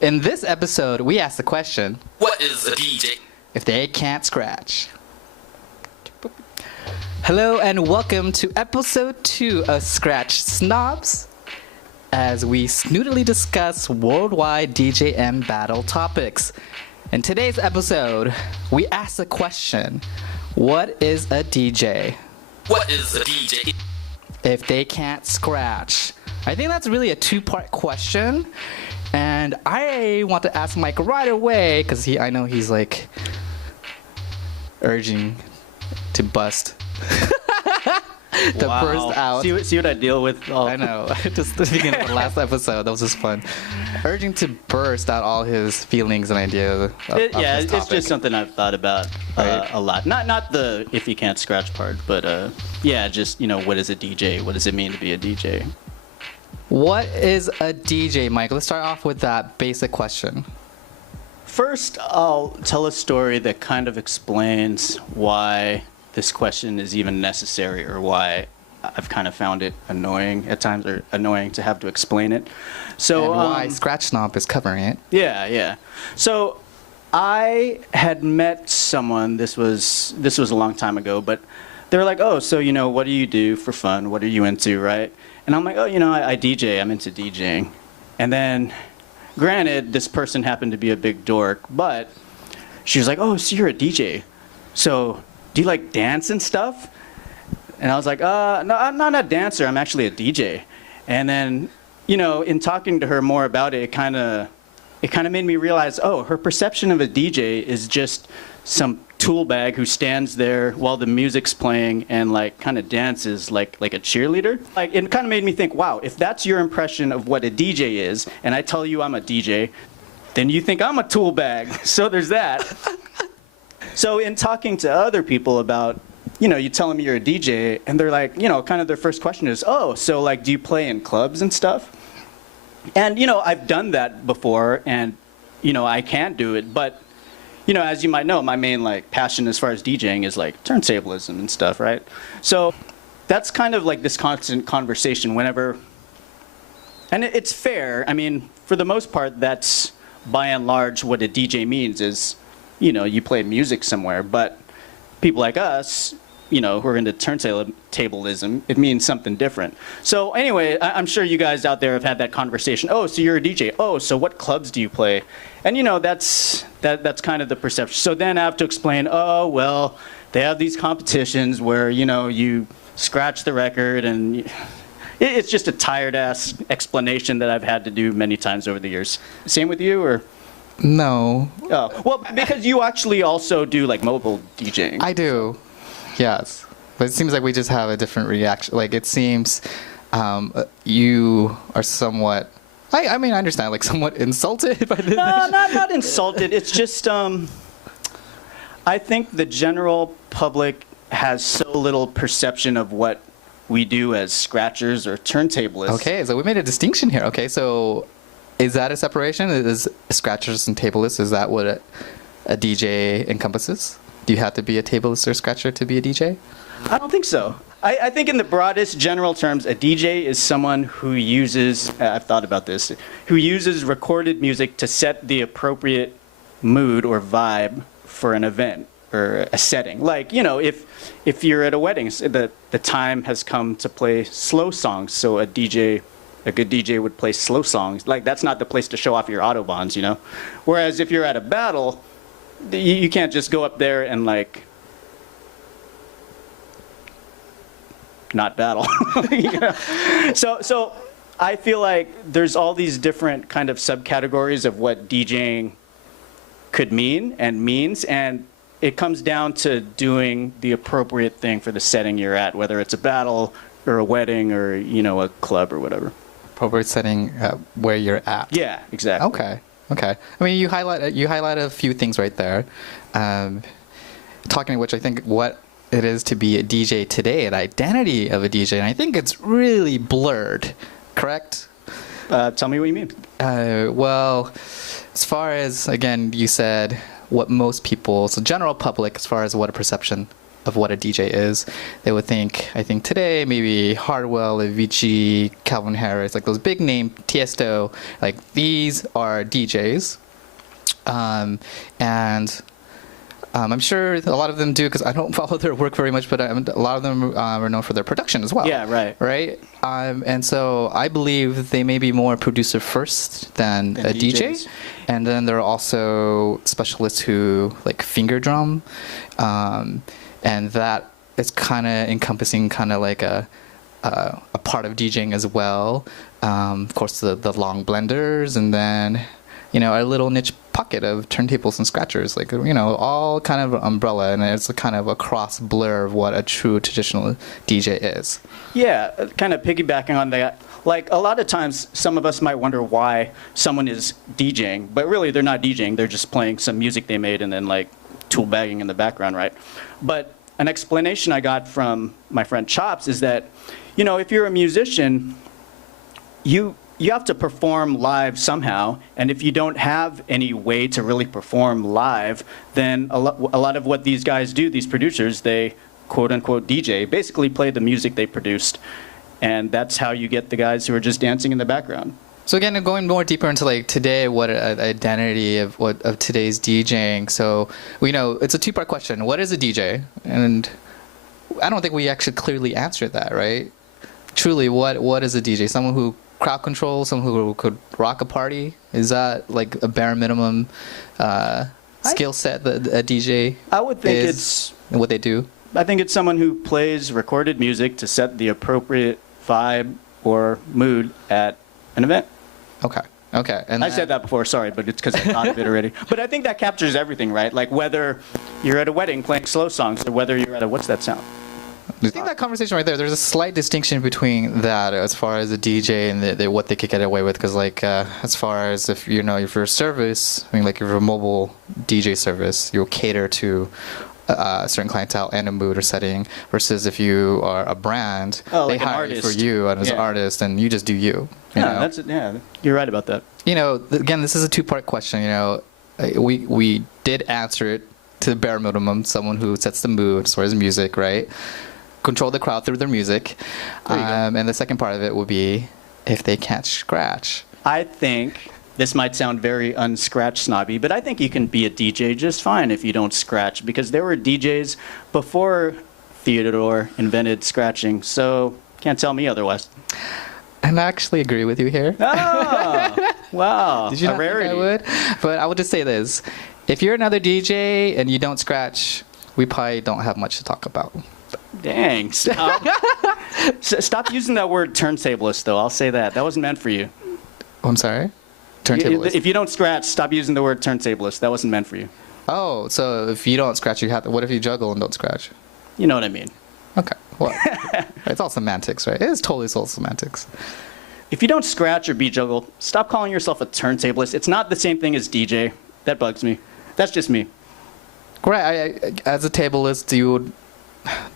In this episode, we ask the question, what is a DJ? If they can't scratch. Hello and welcome to episode 2 of Skratch Snobs, as we snootily discuss worldwide DJM battle topics. In today's episode, we ask the question, what is a DJ? What is a DJ? If they can't scratch. I think that's really a two-part question, and I want to ask Mike right away because I know he's like urging to bust. Burst out. See what I deal with. I know. Just thinking of the last episode, that was just fun. Urging to burst out all his feelings and ideas. It's just something I've thought about a lot. Not the if you can't scratch part, but just what is a DJ? What does it mean to be a DJ? What is a DJ, Mike? Let's start off with that basic question. First, I'll tell a story that kind of explains why this question is even necessary, or why I've kind of found it annoying at times, or annoying to have to explain it. So and why Skratch Snob is covering it. Yeah. So I had met someone. This was a long time ago, but they were like, "Oh, so what do you do for fun? What are you into, right?" And I'm like, "Oh, I DJ. I'm into DJing." And then, granted, this person happened to be a big dork, but she was like, "Oh, so you're a DJ. So do you like dance and stuff?" And I was like, "No, I'm not a dancer. I'm actually a DJ." And then, in talking to her more about it, it kind of made me realize, oh, her perception of a DJ is just some tool bag who stands there while the music's playing and kind of dances like a cheerleader. It kind of made me think, wow, if that's your impression of what a DJ is, and I tell you I'm a DJ, then you think I'm a tool bag. So there's that. So in talking to other people about, you tell them you're a DJ, and they're like, kind of their first question is, oh, so do you play in clubs and stuff? And, I've done that before, and, I can do it, but, as you might know, my main, passion as far as DJing is, turntablism and stuff, right? So that's kind of this constant conversation whenever, and it's fair. I mean, for the most part, that's, by and large, what a DJ means is, you play music somewhere, but people like us, who are into turntablism, it means something different. So anyway, I'm sure you guys out there have had that conversation. Oh, so you're a DJ. Oh, so what clubs do you play? And that's kind of the perception. So then I have to explain, oh, well, they have these competitions where, you scratch the record, and it's just a tired-ass explanation that I've had to do many times over the years. Same with you, or? No. Oh, well, because you actually also do mobile DJing. I do. Yes, but it seems like we just have a different reaction. It seems you are somewhat, I mean, I understand, somewhat insulted by this. No, not insulted. It's just, I think the general public has so little perception of what we do as scratchers or turntablists. Okay, so we made a distinction here. Okay, so is that a separation? Is scratchers and tablists, is that what a DJ encompasses? Do you have to be a tableist or scratcher to be a DJ? I don't think so. I think in the broadest general terms, a DJ is someone who uses, I've thought about this, who uses recorded music to set the appropriate mood or vibe for an event or a setting. If you're at a wedding, the time has come to play slow songs, so a good DJ would play slow songs. That's not the place to show off your autobahns, Whereas if you're at a battle, you can't just go up there and not battle. So I feel like there's all these different kind of subcategories of what DJing could mean and means, and it comes down to doing the appropriate thing for the setting you're at, whether it's a battle or a wedding or a club or whatever. Appropriate setting where you're at. Yeah, exactly. Okay. I mean, you highlight a few things right there. Talking of which, I think what it is to be a DJ today, an identity of a DJ, and I think it's really blurred. Correct? Tell me what you mean. Well, as far as, again, you said what most people, so general public, as far as what a perception of what a DJ is. They would think, I think today, maybe Hardwell, Avicii, Calvin Harris, like those big name, Tiesto, like these are DJs. I'm sure a lot of them do, because I don't follow their work very much, but a lot of them are known for their production as well. Yeah, right. Right? And so I believe they may be more producer first than a DJ. DJs. And then there are also specialists who like finger drum. And that is kind of encompassing kind of like a part of DJing as well. Of course, the long blenders, and then, you know, a little niche pocket of turntables and scratchers, like, you know, all kind of umbrella, and it's a kind of a cross blur of what a true traditional DJ is. Yeah, kind of piggybacking on that. Like, a lot of times, some of us might wonder why someone is DJing, but really they're not DJing. They're just playing some music they made and then, like, tool bagging in the background, right? But an explanation I got from my friend Chops is that, you know, if you're a musician, you have to perform live somehow, and if you don't have any way to really perform live, then a lot of what these guys do, these producers, they quote-unquote DJ, basically play the music they produced, and that's how you get the guys who are just dancing in the background. So again, going more deeper into like today, what identity of today's DJing. So we know it's a two-part question. What is a DJ? And I don't think we actually clearly answered that, right? Truly, what is a DJ? Someone who crowd control, someone who could rock a party? Is that like a bare minimum skill set that a DJ I would think is, it's and what they do? I think it's someone who plays recorded music to set the appropriate vibe or mood at an event. Okay. And I said that before, sorry, but it's because I thought of it already. But I think that captures everything, right? Like whether you're at a wedding playing slow songs or whether you're at a, what's that sound? I think that conversation right there, there's a slight distinction between that as far as a DJ and what they could get away with. Because like as far as if you know, if you're a service, I mean like if you're a mobile DJ service, you'll cater to a certain clientele and a mood or setting, versus if you are a brand, like they an hire you for artist. you as an Yeah. artist, and you just do you. You Yeah, know? that's it. Yeah, you're right about that. You know, again, this is a two-part question. You know, we did answer it to the bare minimum. Someone who sets the mood as far as music, right? Control the crowd through their music. And the second part of it would be if they can't scratch. I think this might sound very unscratch snobby, but I think you can be a DJ just fine if you don't scratch, because there were DJs before Theodore invented scratching, so can't tell me otherwise. And I actually agree with you here. Oh, wow. Did you a not rarity. think I would? But I would just say this. If you're another DJ and you don't scratch, we probably don't have much to talk about. Dang, stop. Stop using that word turntablist, though. I'll say that. That wasn't meant for you. Oh, I'm sorry? Turntablist. If you don't scratch, stop using the word turntablist. That wasn't meant for you. Oh, so if you don't scratch, you have to. What if you juggle and don't scratch? You know what I mean. Okay. Well, it's all semantics, right? It is totally all semantics. If you don't scratch or beat juggle, stop calling yourself a turntablist. It's not the same thing as DJ. That bugs me. That's just me. Right. As a tableist, you would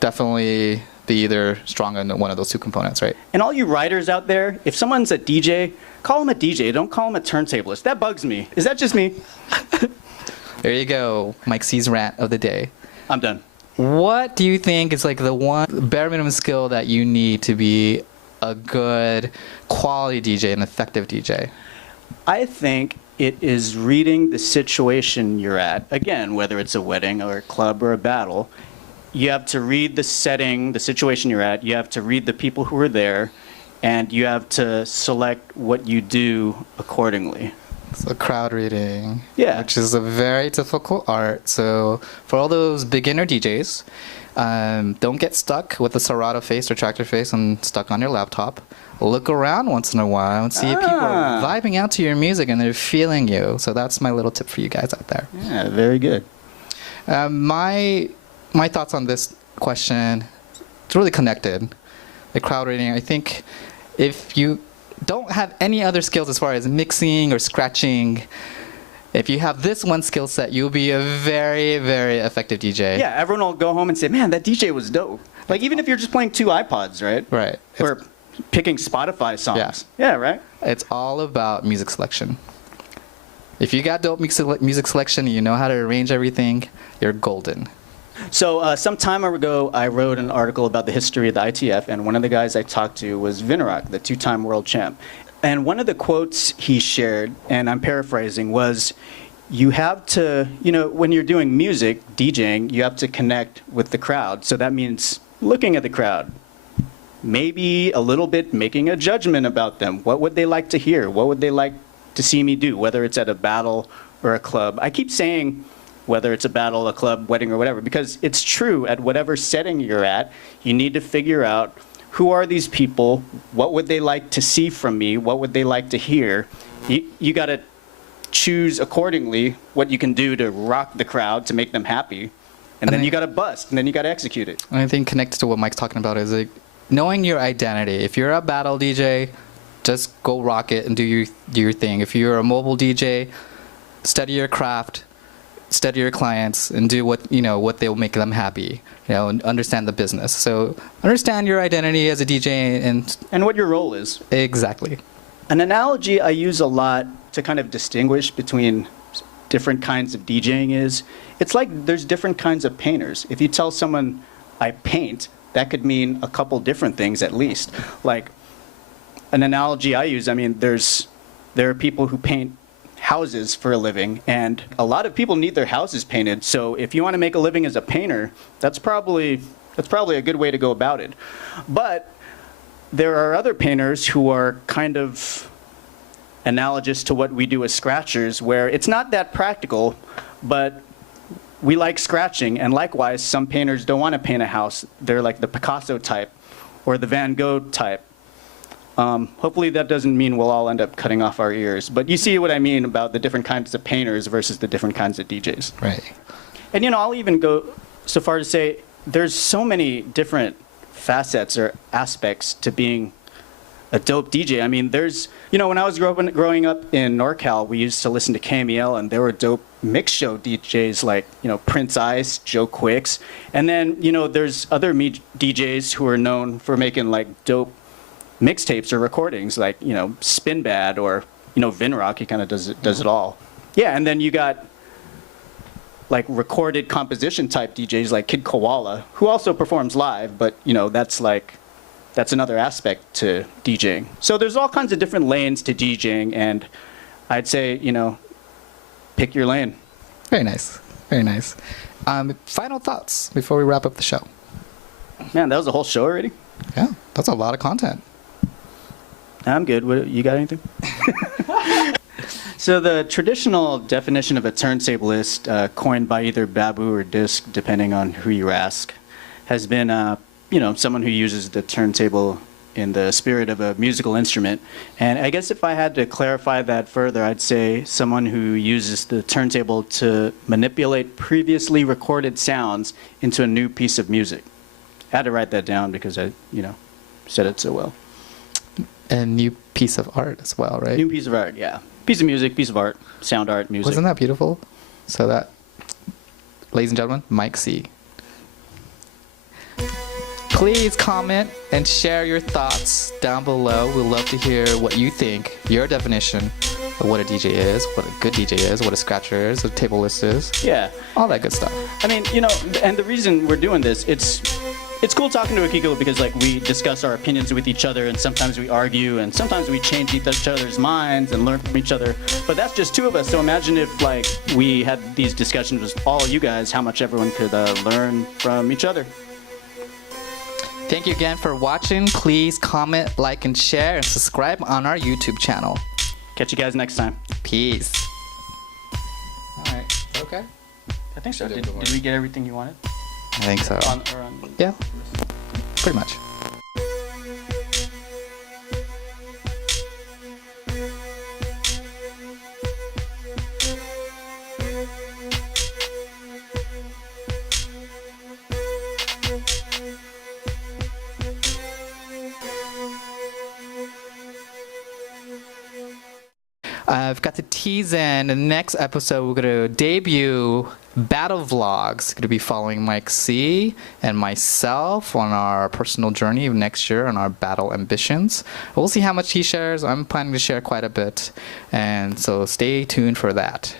definitely be either strong in one of those two components, right? And all you writers out there, if someone's a DJ, call him a DJ. Don't call him a turntablist. That bugs me. Is that just me? There you go. Mike C's rant of the day. I'm done. What do you think is like the one bare minimum skill that you need to be a good quality DJ, an effective DJ? I think it is reading the situation you're at. Again, whether it's a wedding or a club or a battle, you have to read the setting, the situation you're at. You have to read the people who are there, and you have to select what you do accordingly. So crowd reading, Yeah. which is a very difficult art. So for all those beginner DJs, don't get stuck with a Serato face or tractor face and stuck on your laptop. Look around once in a while and see if people are vibing out to your music and they're feeling you. So that's my little tip for you guys out there. Yeah, very good. My thoughts on this question, it's really connected. The crowd reading, I think if you don't have any other skills as far as mixing or scratching, if you have this one skill set, you'll be a very, very effective DJ. Yeah, everyone will go home and say, man, that DJ was dope. Like, even if you're just playing 2 iPods, right? Right. Or picking Spotify songs. Yeah, right? It's all about music selection. If you got dope music selection, you know how to arrange everything, you're golden. So some time ago, I wrote an article about the history of the ITF, and one of the guys I talked to was Vinarok, the two-time world champ. And one of the quotes he shared, and I'm paraphrasing, was, you have to, when you're doing music, DJing, you have to connect with the crowd. So that means looking at the crowd, maybe a little bit making a judgment about them. What would they like to hear? What would they like to see me do, whether it's at a battle or a club? I keep saying whether it's a battle, a club, wedding, or whatever, because it's true. At whatever setting you're at, you need to figure out, who are these people? What would they like to see from me? What would they like to hear? You got to choose accordingly what you can do to rock the crowd to make them happy. And then you got to bust, and then you got to execute it. I think connected to what Mike's talking about is like knowing your identity. If you're a battle DJ, just go rock it and do your thing. If you're a mobile DJ, study your craft, study your clients, and do what they'll make them happy. And understand the business. So understand your identity as a DJ and what your role is. Exactly. An analogy I use a lot to kind of distinguish between different kinds of DJing is, it's like there's different kinds of painters. If you tell someone, I paint, that could mean a couple different things at least. Like an analogy I use, there are people who paint houses for a living, and a lot of people need their houses painted. So if you want to make a living as a painter, that's probably a good way to go about it. But there are other painters who are kind of analogous to what we do as scratchers, where it's not that practical, but we like scratching. And likewise, some painters don't want to paint a house. They're like the Picasso type or the Van Gogh type. Hopefully that doesn't mean we'll all end up cutting off our ears, but you see what I mean about the different kinds of painters versus the different kinds of DJs. Right. And I'll even go so far to say there's so many different facets or aspects to being a dope DJ. There's, when I was growing up in NorCal, we used to listen to KMEL, and there were dope mix show DJs like, Prince Ice, Joe Quicks, and then, there's other DJs who are known for making like dope mixtapes or recordings, like Spin Bad or Vinrock. He kind of does it all. Yeah, and then you got like recorded composition type DJs like Kid Koala, who also performs live, but that's another aspect to DJing. So there's all kinds of different lanes to DJing, and I'd say pick your lane. Very nice, very nice. Final thoughts before we wrap up the show. Man, that was a whole show already. Yeah, that's a lot of content. I'm good. You got anything? So the traditional definition of a turntablist, coined by either Babu or Disc, depending on who you ask, has been, someone who uses the turntable in the spirit of a musical instrument. And I guess if I had to clarify that further, I'd say someone who uses the turntable to manipulate previously recorded sounds into a new piece of music. I had to write that down because I, said it so well. A new piece of art as well, right? New piece of art, yeah. Piece of music, piece of art, sound art, music. Wasn't that beautiful? So that, ladies and gentlemen, Mike C. Please comment and share your thoughts down below. We'd love to hear what you think, your definition of what a DJ is, what a good DJ is, what a scratcher is, what a table list is. Yeah. All that good stuff. And the reason we're doing this, it's cool talking to AkikoLUV because we discuss our opinions with each other, and sometimes we argue, and sometimes we change each other's minds and learn from each other. But that's just two of us. So imagine if we had these discussions with all you guys, how much everyone could learn from each other. Thank you again for watching. Please comment, like, and share, and subscribe on our YouTube channel. Catch you guys next time. Peace. All right. Okay. I think so. Did we get everything you wanted? I think so. Yeah, pretty much. I've got to tease in the next episode. We're going to debut battle vlogs. Going to be following Mike C and myself on our personal journey of next year on our battle ambitions. We'll see how much he shares. I'm planning to share quite a bit, and so stay tuned for that.